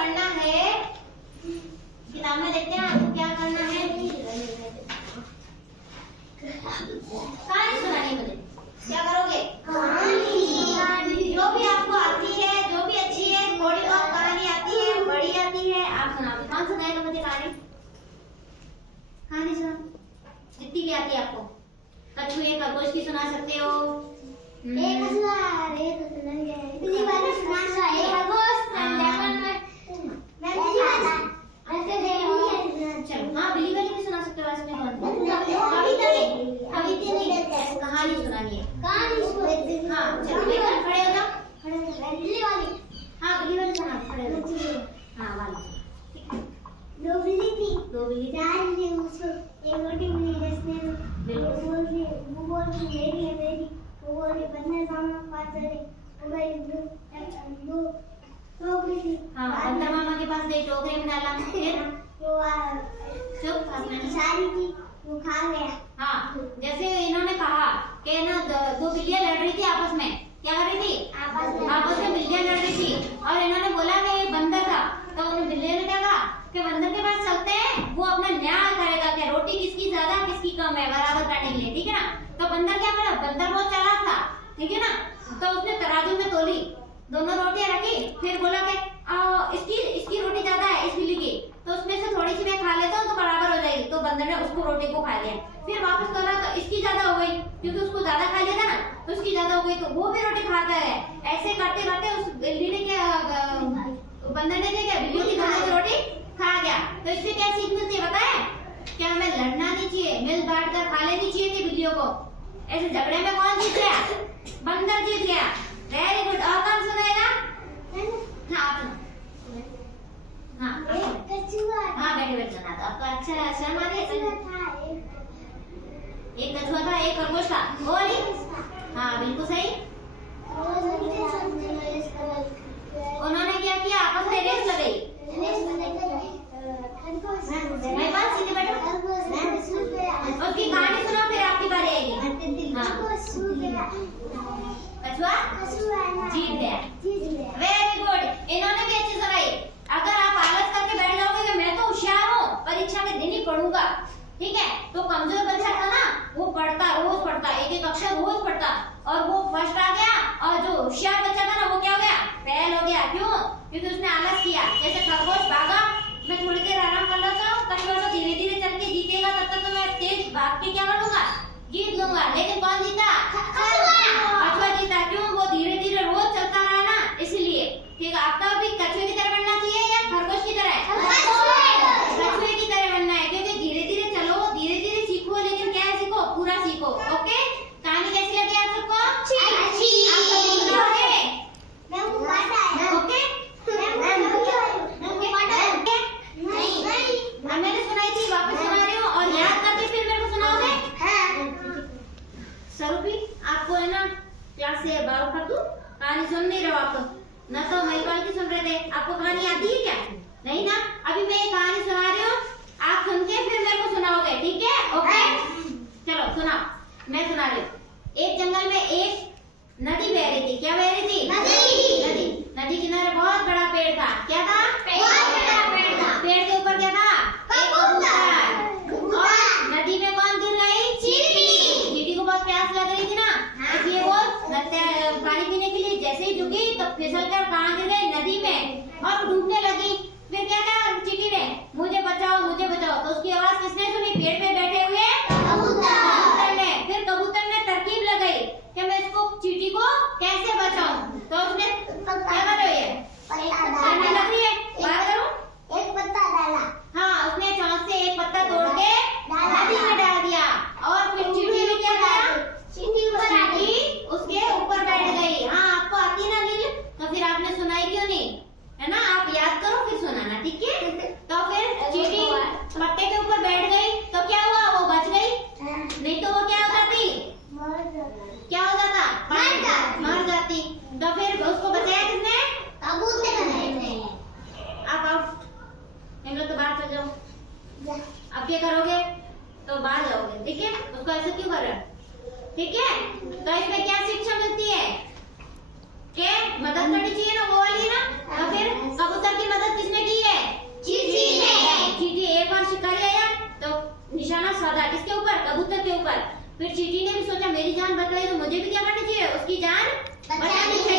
करना है, किताब में देखते हैं आपको क्या करना है। कहानी सुनानी मुझे, क्या करोगे? कहानी। जो भी आपको आती है, जो भी अच्छी है, थोड़ी बहुत कहानी आती है, बड़ी आती है, आप सुनाओगे। कौन सुनाएगा मुझे कहानी? कहानी सुनाओ, जितनी भी आती है आपको। कछुए खरगोश की सुना सकते हो। हाँ, बिल्ली वाली भी सुना सकते हो। इसमें कहानी सुनानी है। हाँ चलो, खड़े हो जाओ। बिल्ली वाली, हाँ बिल्ली वाली सुना, खड़े हो जाओ। हाँ वाली। दो बिल्ली थी, एक रोटी मिली जिसने वो बोल रही मेरी है मेरी, वो बोल रही बंदर मामा पास चले, वो गई दो टोकरी थी। हाँ, बंदर मामा के पास गई, टोकरी में डाला, फिर वो चुप सारी थी, वो खा गया। हाँ, जैसे इन्होंने कहा कि ना दो बिल्लियां लड़ रही थी आपस में। क्या कर रही थी? आपस में बिल्लियां लड़ रही थी, और इन्होंने बोला कि ये बंदर था, तो उन्हें बिल्लियों ने क्या कहा कि बंदर के पास चलते हैं, वो अपना न्याय करेगा कि रोटी किसकी ज्यादा किसकी कम है, बराबर करने के लिए, ठीक है ना। तो बंदर क्या करा, बंदर बहुत चालाक था, ठीक है ना। तो उसने तराजू में तोली, दोनों रोटियां रखी, फिर बोला कि इसकी रोटी ज्यादा है इस बिल्ली की, तो उसमें से थोड़ी सी मैं खा लेता हूँ तो बराबर हो जाएगी। तो बंदर ने उसको रोटी को खा लिया, फिर वापस तोला तो इसकी ज्यादा हो गई, क्योंकि उसको ज्यादा खा लिया था ना, तो उसकी ज्यादा हो गई, तो वो भी रोटी खाता है। ऐसे करते करते उस बिल्ली ने क्या, बंदर ने क्या, बिल्ली की दोनों की रोटी खा गया। तो इससे क्या सीख मिलती है पता है? क्या हमें लड़ना नहीं चाहिए, मिल बांट कर खा लेनी चाहिए थी बिल्लियों को। ऐसे झगड़े में कौन जीत गया? बंदर जीत गया। Very good. और कौन सुनाएगा? हाँ आप सुनो। हाँ हाँ बैठे बैठे सुना, तो आपको अच्छा शर्म आ रही है। एक कछुआ था, एक खरगोश था, बोली। हाँ बिल्कुल सही। उन्होंने क्या किया, आपस में रेस लगाई। मेरे पास सीधे बैठो, उसकी कहानी सुनाओ, फिर आपकी बारी आएगी। कछुआ जीत गया। Very good. इन्होंने भी अच्छी सुनाई। अगर आप आलस करके बैठ जाओगे कि मैं तो होशियार हूँ, परीक्षा के दिन ही पढ़ूंगा, ठीक है, तो कमजोर बच्चा था ना, वो पढ़ता, रोज पढ़ता, एक एक अक्षर रोज पढ़ता, और वो फर्स्ट आ गया। और जो होशियार बच्चा था ना, वो क्या हो गया, फेल हो गया। क्यों? क्योंकि उसने आलस किया। जैसे खरगोश भागा, मैं थोड़ी देर आराम कर लेता हूँ, कछुआ तो धीरे धीरे चल के जीतेगा, तब तक तो मैं तेज भाग के क्या कर लूंगा, जीत लूंगा। लेकिन कौन जीता? कछुआ जीता। क्यों? वो धीरे धीरे रोज चलता रहा ना, इसलिए। ठीक है, आपका भी कछुए की तरह बनना चाहिए या खरगोश की तरह? कछुए की तरह बनना है, क्योंकि धीरे धीरे चलो, धीरे धीरे सीखो, लेकिन क्या सीखो, पूरा सीखो। ओके, कहानी कैसी लगी आप सबको? मैंने सुनाई थी, वापस सुना रही हूँ, और याद करके फिर मेरे को सुनाओगे? स्वरूपी, आपको है ना क्लास से बाहर कर दूं? कहानी सुन नहीं रहे हो आप तो, न तो महिपाल की सुन रहे थे। आपको कहानी आती है क्या? नहीं ना। अभी मैं एक कहानी सुना रही हूँ, आप सुन के फिर मेरे को सुनाओगे, ठीक है? ओके चलो सुनाओ, मैं सुना रही हूँ। एक जंगल में एक नदी बह रही थी। क्या बह रही थी? नदी। नदी किनारे बहुत बड़ा पेड़ था। क्या था? पेड़ के ऊपर क्या था? एक कबूतर। और नदी में कौन गिर गई? चींटी। चींटी को बहुत प्यास लग रही थी ना, इसलिए वो पानी पीने के लिए जैसे ही झुकी तो फिसल कर कहाँ गिर गई? नदी में, और डूबने लगी। फिर क्या कहा चींटी ने? मुझे बचाओ, मुझे बचाओ। तो उसकी आवाज किसने सुनी? पेड़ पे बैठे हुए कबूतर ने। फिर कबूतर ने तरकीब लगाई कि मैं इसको, चींटी को कैसे बचाऊं। तो उसने क्या कर रही है? लग रही है, बात करूं? एक पत्ता डाला। हाँ, उसने चोंच से एक पत्ता तोड़ के नदी में डाल दिया, और फिर चींटी ने क्या किया? चींटी उसके ऊपर बैठ गई। हाँ, आपको आती है ना नील, तो फिर आपने सुनाई क्यों नहीं? है ना, आप याद करो फिर सुनाना, ठीक है? तो फिर चींटी पत्ते के ऊपर बैठ गई, तो क्या हुआ? वो बच गई। नहीं तो वो क्या हो जाती? क्या हो जाता? मर जाती। तो फिर उसको बचाया किसने? कबूतर ने। आप हम लोग तो बाहर चल जाओ। अब क्या करोगे? तो बाहर जाओगे, ठीक है? उसको ऐसा क्यों कर रहे हो? ठीक है, तो इसमें क्या शिक्षा मिलती है? कि मदद करनी चाहिए ना, वो वाली ना। तो फिर कबूतर की मदद किसने फिर चींटी ने भी सोचा मेरी जान बच गई तो मुझे भी क्या करना चाहिए, उसकी जान बचानी चाहिए।